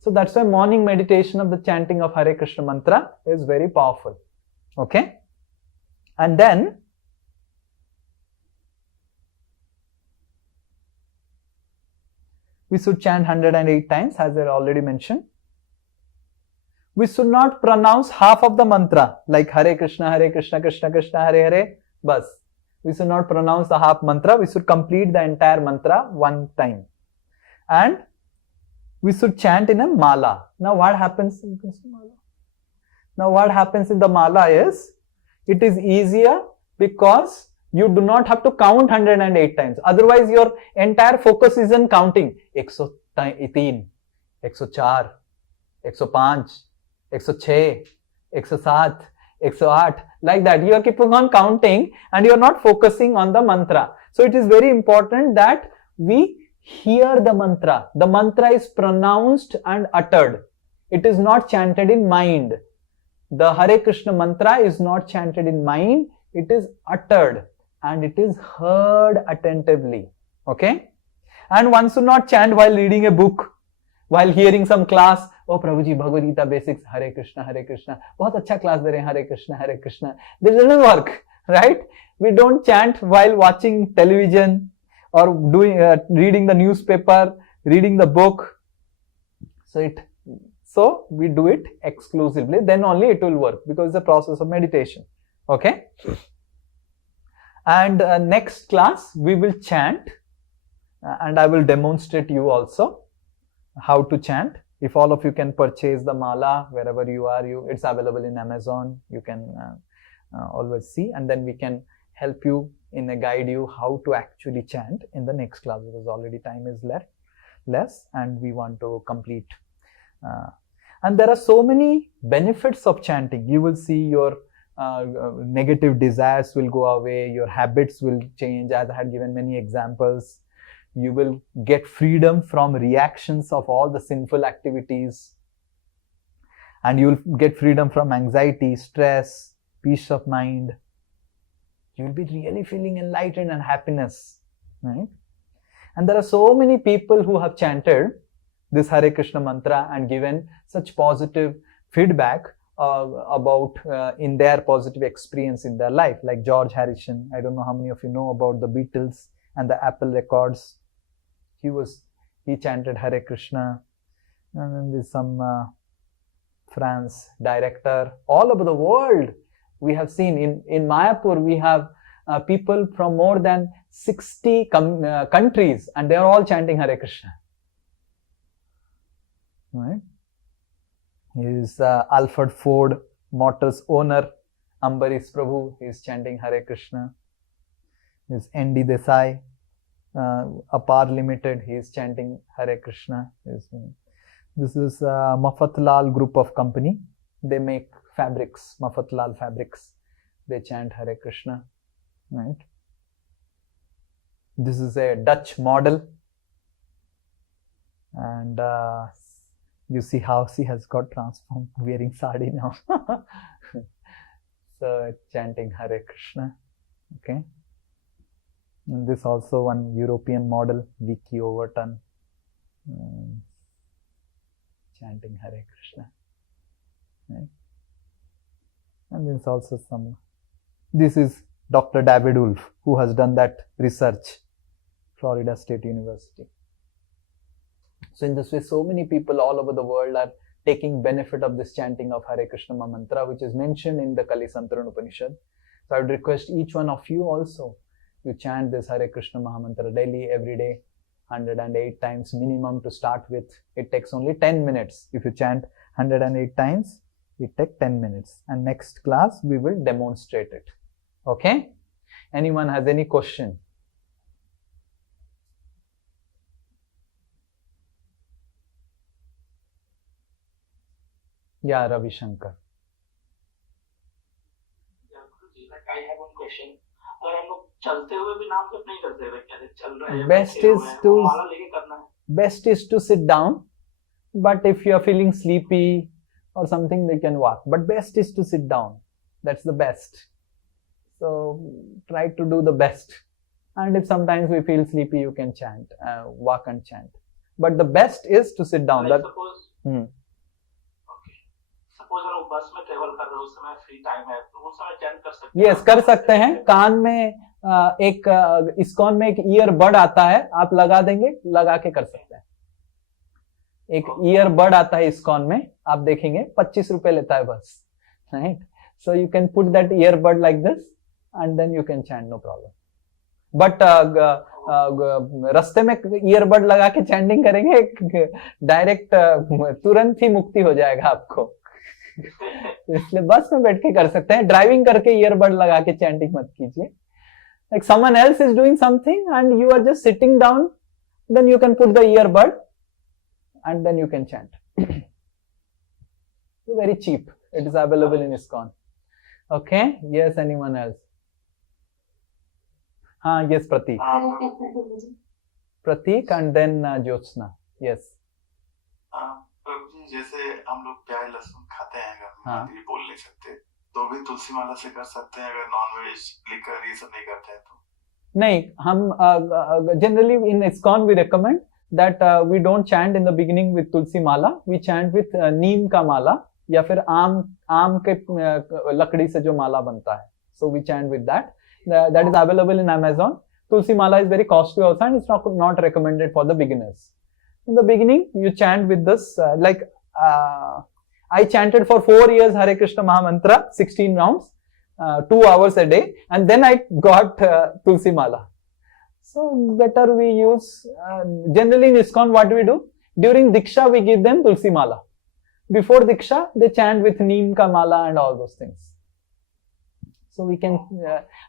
So that's why morning meditation of the chanting of Hare Krishna mantra is very powerful. Okay? And then we should chant 108 times, as I already mentioned. We should not pronounce half of the mantra, like Hare Krishna, Krishna Krishna, Hare Hare, bas. We should not pronounce the half mantra. We should complete the entire mantra one time. And we should chant in a mala. Now what happens in mala? Now what happens in the mala is, it is easier because you do not have to count 108 times. Otherwise your entire focus is on counting. 103, 104, 105, 106, 107, 108. Like that. You are keeping on counting and you are not focusing on the mantra. So it is very important that we hear the mantra. The mantra is pronounced and uttered. It is not chanted in mind. The Hare Krishna mantra is not chanted in mind. It is uttered and it is heard attentively. Okay? And one should not chant while reading a book, while hearing some class. Oh Prabhuji, Bhagavad Gita basics, Hare Krishna, Hare Krishna. बहुत अच्छा class दे रहे हैं, Hare Krishna, Hare Krishna. This doesn't work, right? We don't chant while watching television or doing reading the newspaper, reading the book. So we do it exclusively. Then only it will work because it's a process of meditation. Okay? And next class we will chant, and I will demonstrate you also how to chant. If all of you can purchase the mala wherever you are, it's available in Amazon. You can always see, and then we can help you guide you how to actually chant in the next class, because already time is less and we want to complete. And there are so many benefits of chanting. You will see your negative desires will go away, your habits will change, as I had given many examples. You will get freedom from reactions of all the sinful activities. And you'll get freedom from anxiety, stress, peace of mind. You'll be really feeling enlightened and happiness, right? And there are so many people who have chanted this Hare Krishna mantra and given such positive feedback about in their positive experience in their life, like George Harrison. I don't know how many of you know about the Beatles and the Apple Records. He chanted Hare Krishna. And then there's some France director all over the world. We have seen in Mayapur, we have people from more than 60 countries, and they are all chanting Hare Krishna. Right? He is Alfred Ford Motors owner, Ambarish Prabhu. He is chanting Hare Krishna. He is N.D. Desai, Apar Limited. He is chanting Hare Krishna. This is Mafatlal Group of Company. They make fabrics, Mafatlal fabrics. They chant Hare Krishna. Right? This is a Dutch model. And you see how she has got transformed, wearing sari now. So chanting Hare Krishna. Okay. And this also one European model, Vicky Overton. Chanting Hare Krishna. Right. And there's also this is Dr. David Wolf, who has done that research, Florida State University. So in this way, so many people all over the world are taking benefit of this chanting of Hare Krishna mantra, which is mentioned in the Kali Santaran Upanishad. So I would request each one of you also, you chant this Hare Krishna Mahamantra daily, every day, 108 times minimum to start with. It takes only 10 minutes. If you chant 108 times, it takes 10 minutes. And next class, we will demonstrate it. Okay? Anyone has any question? Yeah, Ravi Shankar. I have one question. अगर हम लोग चलते हुए भी नाम जप नहीं करते हुए कैसे चल रहे हैं? Best is to sit down, but if you are feeling sleepy or something, they can walk. But best is to sit down. That's the best. So try to do the best. And if sometimes we feel sleepy, you can chant, walk and chant. But the best is to sit down. बस में travel कर रहे हो, उस समय free time है, तो उस समय चैंट कर सकते हैं? यस, कर सकते हैं. कान में एक इस्कॉन में एक ईयर बड आता है, आप लगा देंगे, लगा के कर सकते हैं. एक ईयर बड आता है इस्कॉन में, आप देखेंगे 25 रुपए लेता है बस. Right? So you can put that ear bud like this and then you can chant, no problem. But रास्ते में ईयरबड लगा के चैंटिंग करेंगे, डायरेक्ट तुरंत ही मुक्ति हो जाएगा आपको. इसलिए बस में बैठ के कर सकते हैं. ड्राइविंग करके ईयरबड लगा के चैंटिंग मत कीजिए. Like someone else is doing something and you are just sitting down, then you can put the earbud and then you can chant. Very cheap. It is available in ISKCON. Okay. Yes, anyone else? हाँ, yes, Prateek. Prateek and then Jyotsna. Yes. जैसे हम लोग प्याज लहसुन खाते हैं, अगर भी बोल नहीं सकते तो भी तुलसी माला से कर सकते हैं, अगर नॉनवेज लिकर ये सब नहीं करते हैं तो? नहीं, हम generally in ISKCON we recommend that we don't chant in the beginning with tulsi mala. We chant with नीम का माला या फिर आम के लकड़ी से जो माला बनता है. So we chant with that. That is available in Amazon. Tulsi mala is very costly also, and it's not recommended for the beginners. In the beginning, you chant with this, I chanted for 4 years Hare Krishna Mahamantra, 16 rounds, 2 hours a day, and then I got Tulsi mala. So better we use, generally in ISKCON what do we do? During Diksha we give them Tulsi mala. Before Diksha, they chant with Neem ka mala and all those things. So we can,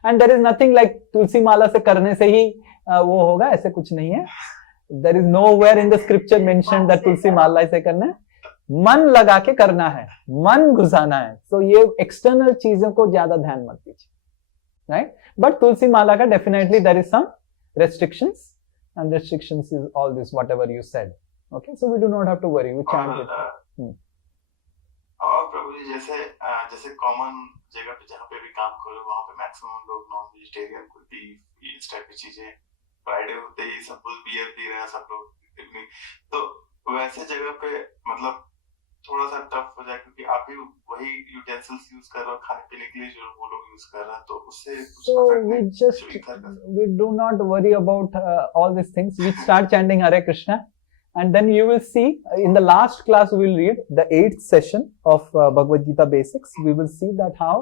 and there is nothing like Tulsi mala से करने से ही वो होगा, ऐसे कुछ नहीं है. There is nowhere in the scripture mentioned that Tulsi mala ऐसे करना है. मन लगा के करना है, मन घुसाना है. So ये external चीजों को ज्यादा ध्यान मत दीजिए, right? But Tulsi mala का definitely there is some restrictions, and restrictions is all this, whatever you said. Okay, so we do not have to worry. We chant it. और प्रभु जी जैसे कॉमन जगह पे जहाँ पे भी काम करो वहाँ पे मैक्सिमम लोग नॉन वेजिटेरियन कोई बीफ इस टाइप की चीजें फ्राइडे होते ही सब लोग बियर पी रहे हैं सब लोग तो वैसे जगह पे मतलब थोड़ा सा टफ हो जाए क्योंकि आप भी वही यूटेंसिल्स यूज कर रहे हो खाने पीने के लिए जो वो लोग यूज कर रहे हैं तो उससे we do not worry about all these things. We start chanting Hare Krishna, and then you will see in the last class we will read the 8th session of Bhagavad Gita Basics. We will see that how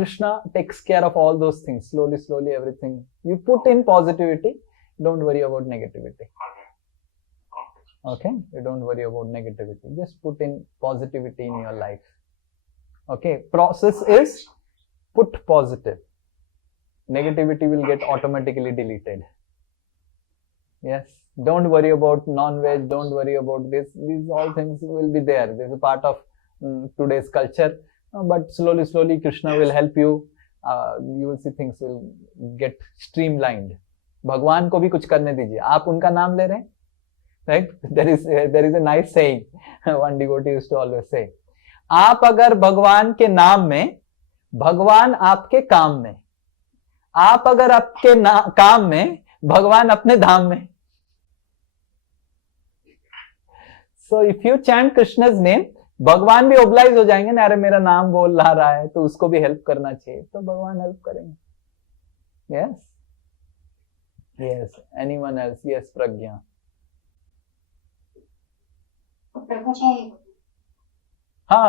Krishna takes care of all those things. Slowly everything. You put in positivity. Don't worry about negativity. Okay, you don't worry about negativity. Just put in positivity in your life. Okay, process is put positive. Negativity will get automatically deleted. Yes, don't worry about non-veg, don't worry about this. These all things will be there. This is a part of today's culture. But slowly Krishna will help you. You will see things will get streamlined. भगवान को भी कुछ करने दीजिए. आप उनका नाम ले रहे हैं? Right? There is a nice saying. One devotee used to always say, आप अगर भगवान के नाम में, भगवान आपके काम में. आप अगर आपके काम में, भगवान अपने धाम में. So if you chant Krishna's name, भगवान भी oblige हो जाएंगे ना, अरे मेरा नाम बोल रहा है तो उसको भी हेल्प करना चाहिए, तो भगवान हेल्प करेंगे. Yes. Yes. Anyone else? Yes, Pragya.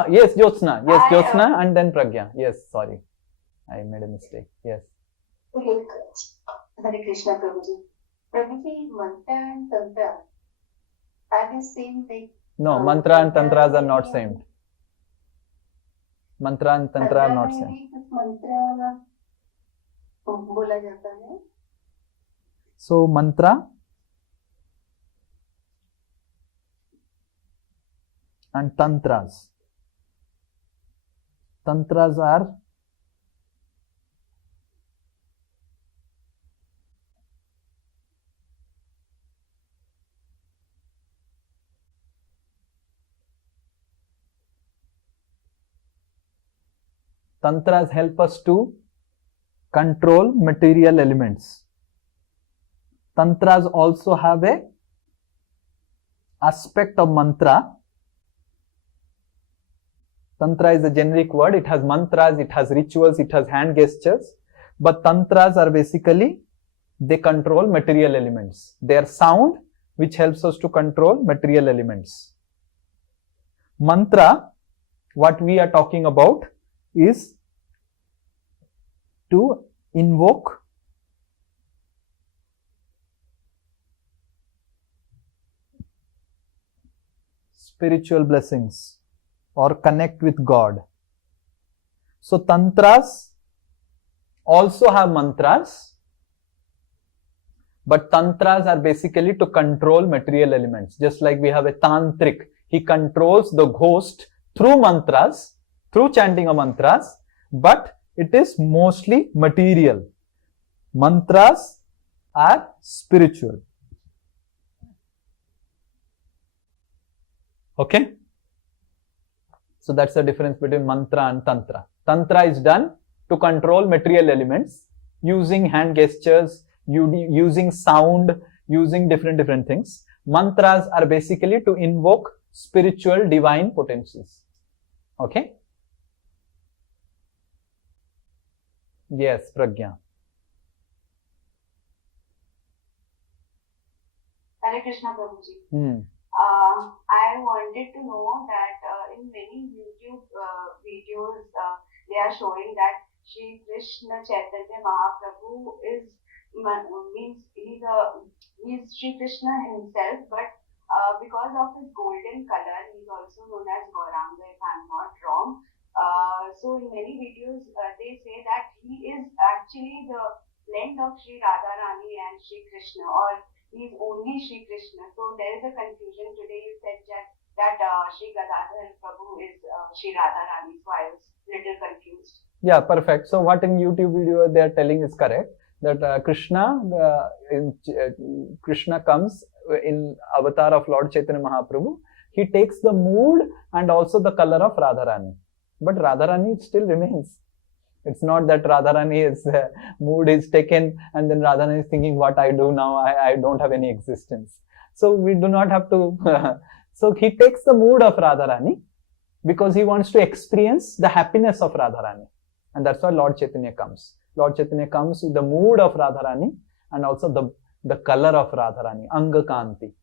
Yes, Jyotsna. Yes, Jyotsna and then Pragya. Yes, sorry. I made a mistake. Yes. Hare Krishna, Prabhuji. Prabhuji, mantra and tantra are the same thing? No, mantra and tantras are not same. Mantra and tantra are not same. Mantra बोला जाता है. So, mantra and tantras. Tantras are Tantras help us to control material elements. Tantras also have a aspect of mantra. Tantra is a generic word. It has mantras, it has rituals, it has hand gestures. But tantras are basically, they control material elements. They are sound which helps us to control material elements. Mantra, what we are talking about is to invoke spiritual blessings or connect with God. So tantras also have mantras, but tantras are basically to control material elements. Just like we have a tantric, he controls the ghost through mantras, through chanting of mantras, but it is mostly material. Mantras are spiritual. Okay? So that's the difference between mantra and tantra. Tantra is done to control material elements using hand gestures, using sound, using different things. Mantras are basically to invoke spiritual divine potencies. Okay? Yes, Pragya. Hare Krishna, Prabhuji. I wanted to know that in many YouTube videos, they are showing that Sri Krishna Chaitanya Mahaprabhu means he's Sri Krishna himself, but because of his golden color, he's also known as Gauranga, if I'm not wrong. So in many videos, they say that he is actually the blend of Sri Radharani and Sri Krishna, or he is only Sri Krishna. So there is a confusion today. You said that Sri Gadadhar Prabhu is Sri Radharani, so I was little confused. Yeah, perfect. So what in YouTube video they are telling is correct. that Krishna comes in avatar of Lord Chaitanya Mahaprabhu. He takes the mood and also the color of Radharani. But Radharani still remains. It's not that Radharani's mood is taken and then Radharani is thinking, what I do now, I don't have any existence. So we do not have to... So he takes the mood of Radharani because he wants to experience the happiness of Radharani. And that's why Lord Chaitanya comes. Lord Chaitanya comes with the mood of Radharani and also the color of Radharani, Anga Kanti.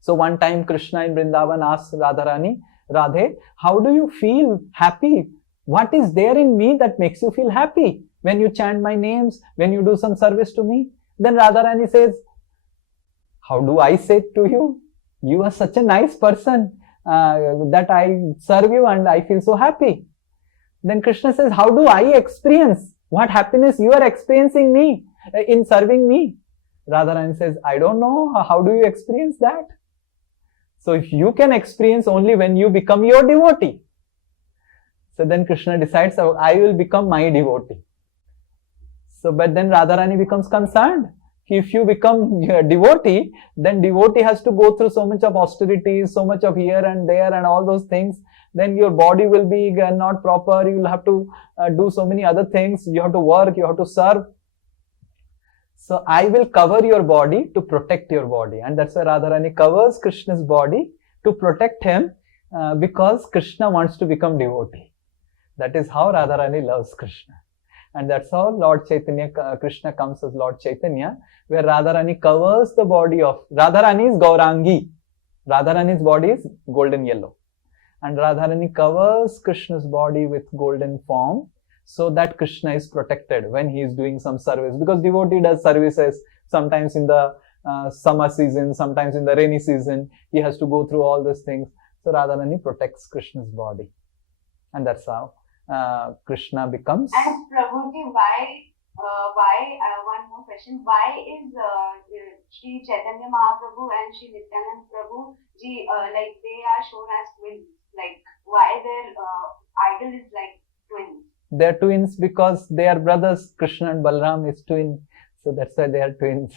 So one time Krishna in Vrindavan asked Radharani, Radhe, how do you feel happy? What is there in me that makes you feel happy? When you chant my names, when you do some service to me? Then Radharani says, how do I say it to you? You are such a nice person that I serve you and I feel so happy. Then Krishna says, how do I experience what happiness you are experiencing me in serving me? Radharani says, I don't know. How do you experience that? So if you can experience only when you become your devotee. So then Krishna decides, I will become my devotee. So, but then Radharani becomes concerned. If you become a devotee, then devotee has to go through so much of austerities, so much of here and there and all those things. Then your body will be not proper. You will have to do so many other things. You have to work, you have to serve. So I will cover your body to protect your body. And that's why Radharani covers Krishna's body to protect him because Krishna wants to become devotee. That is how Radharani loves Krishna. And that's how Lord Chaitanya, Krishna comes as Lord Chaitanya, where Radharani covers the body of... Radharani is Gaurangi. Radharani's body is golden yellow. And Radharani covers Krishna's body with golden form so that Krishna is protected when he is doing some service. Because devotee does services sometimes in the summer season, sometimes in the rainy season. He has to go through all these things. So Radharani protects Krishna's body. And that's how Krishna becomes... And Prabhuji, one more question, why is Sri Chaitanya Mahaprabhu and Sri Nityanand Prabhu ji, like they are shown as twins? Like why their idol is like twins? They are twins because they are brothers. Krishna and Balram is twin. So that's why they are twins.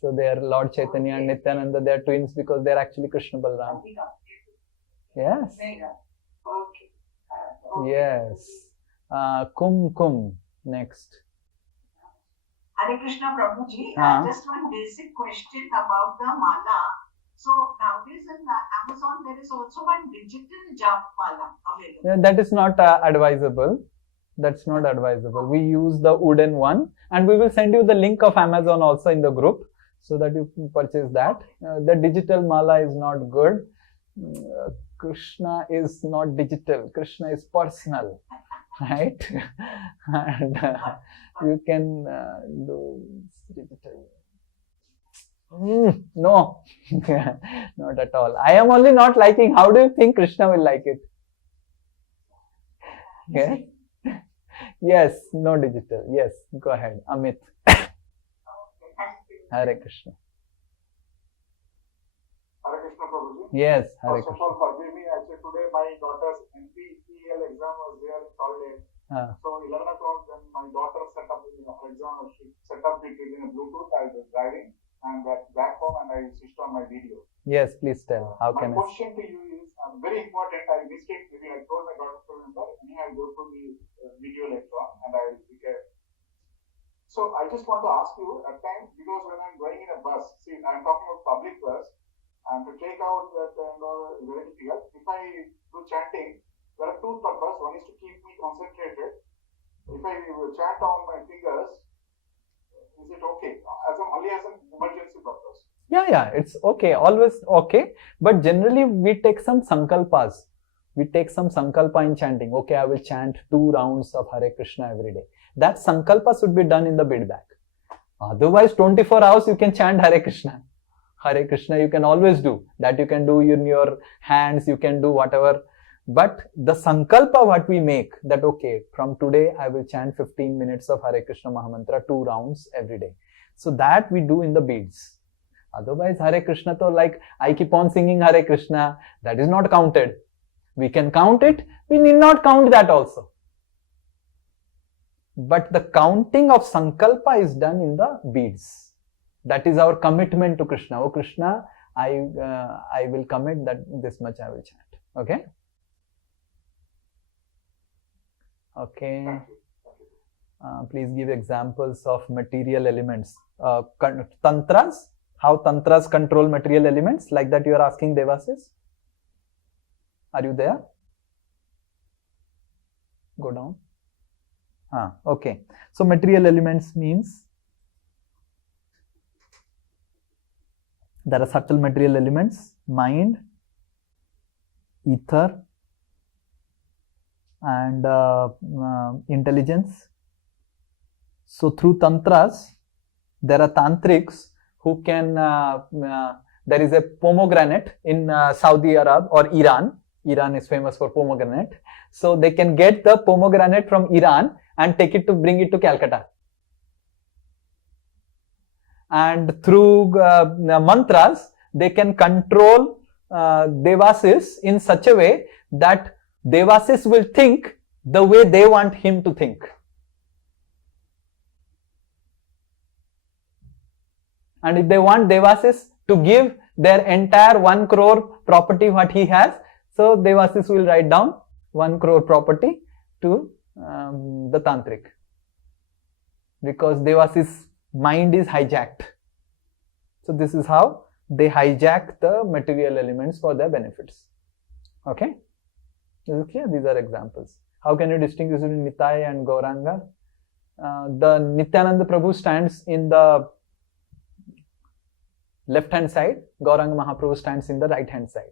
So they are Lord Chaitanya and Nityananda. They are twins because they are actually Krishna Balram. Yes. Okay. Yes. Kum. Next. Hare Krishna Prabhuji, Uh-huh. just one basic question about the mala. So nowadays in Amazon there is also one digital jap mala available. That is not advisable. That's not advisable. We use the wooden one, and we will send you the link of Amazon also in the group so that you can purchase that. The digital mala is not good. Krishna is not digital. Krishna is personal, right? And you can do digital. No, not at all. I am only not liking. How do you think Krishna will like it? Yeah. Yes, no digital. Yes, go ahead, Amit. Hare Krishna. Hare Krishna Prabhuji. Yes, Hare First of Krishna. all, forgive me. Actually, today my daughter's NPTEL exam was there in college. So 11 o'clock, then my daughter set up the exam. She set up it in a Bluetooth. I was driving and back home, and I switched on my video. Yes, please tell. How My can I? question to you is very important. I missed it. Maybe I told my daughter to remember. I'll go through the video later on, and I will pick it. So I just want to ask you at times, because when I'm going in a bus, see, I'm talking about public bus, and to take out that is very difficult. If I do chanting, there are two purposes. One is to keep me concentrated. If I chant on my fingers, is it okay? Only as an emergency purpose. Yeah, it's okay. Always okay. But generally, we take some sankalpas. We take some sankalpa in chanting. Okay, I will chant 2 rounds of Hare Krishna every day. That sankalpa should be done in the bid bag. Otherwise, 24 hours you can chant Hare Krishna. Hare Krishna you can always do. That you can do in your hands, you can do whatever. But the sankalpa what we make, that okay, from today I will chant 15 minutes of Hare Krishna Mahamantra 2 rounds every day. So that we do in the beads. Otherwise, Hare Krishna, to like I keep on singing Hare Krishna, that is not counted. We can count it, we need not count that also. but the counting of sankalpa is done in the beads. That is our commitment to Krishna. Oh Krishna, I will commit that this much I will chant. Okay? Okay. Please give examples of material elements. Tantras, how tantras control material elements, like that you are asking Devasis. Are you there? Go down. Okay. So material elements means there are subtle material elements, mind, ether, and intelligence. So through tantras, there are tantrics who can, there is a pomegranate in Saudi Arab or Iran. Iran is famous for pomegranate. So they can get the pomegranate from Iran and bring it to Calcutta. And through mantras, they can control Devasis in such a way that Devasis will think the way they want him to think. And if they want Devasis to give their entire 1 crore property what he has, so Devasis will write down 1 crore property to the tantric, because Devasis' mind is hijacked. So this is how they hijack the material elements for their benefits. Okay? Is it clear? These are examples. How can you distinguish between Nitai and Gauranga? The Nityananda Prabhu stands in the left hand side, Gauranga Mahaprabhu stands in the right hand side.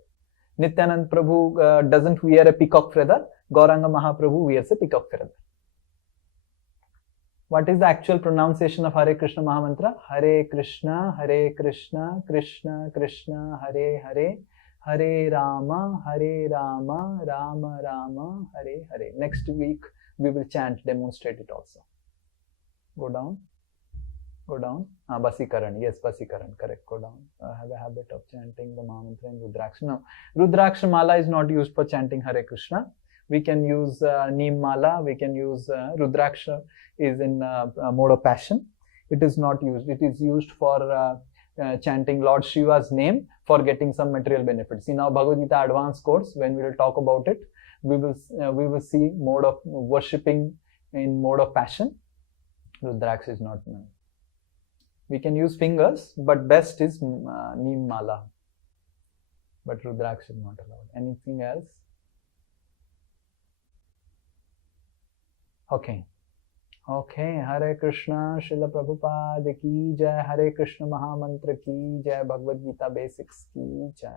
Nityananda Prabhu doesn't wear a peacock feather, Gauranga Mahaprabhu wears a peacock feather. What is the actual pronunciation of Hare Krishna Mahamantra? Hare Krishna, Krishna Krishna, Hare Hare, Hare Rama, Rama Rama, Hare Hare. Next week we will chant, demonstrate it also. Go down. Go down. Vasikaran. Yes, Vasikaran. Correct. Go down. Have a habit of chanting the Mahamantra in Rudraksha. No, Rudraksha Mala is not used for chanting Hare Krishna. We can use Neem Mala. We can use Rudraksha is in mode of passion. It is not used. It is used for chanting Lord Shiva's name for getting some material benefits. In our Bhagavad Gita advanced course, when we will talk about it, we will see mode of worshipping in mode of passion. Rudraksha is not known. We can use fingers, but best is Neem Mala. But Rudraksha is not allowed. Anything else? Okay. Okay. Hare Krishna, Srila Prabhupada ki jai. Hare Krishna Mahamantra ki jai. Bhagavad Gita Basics ki jai.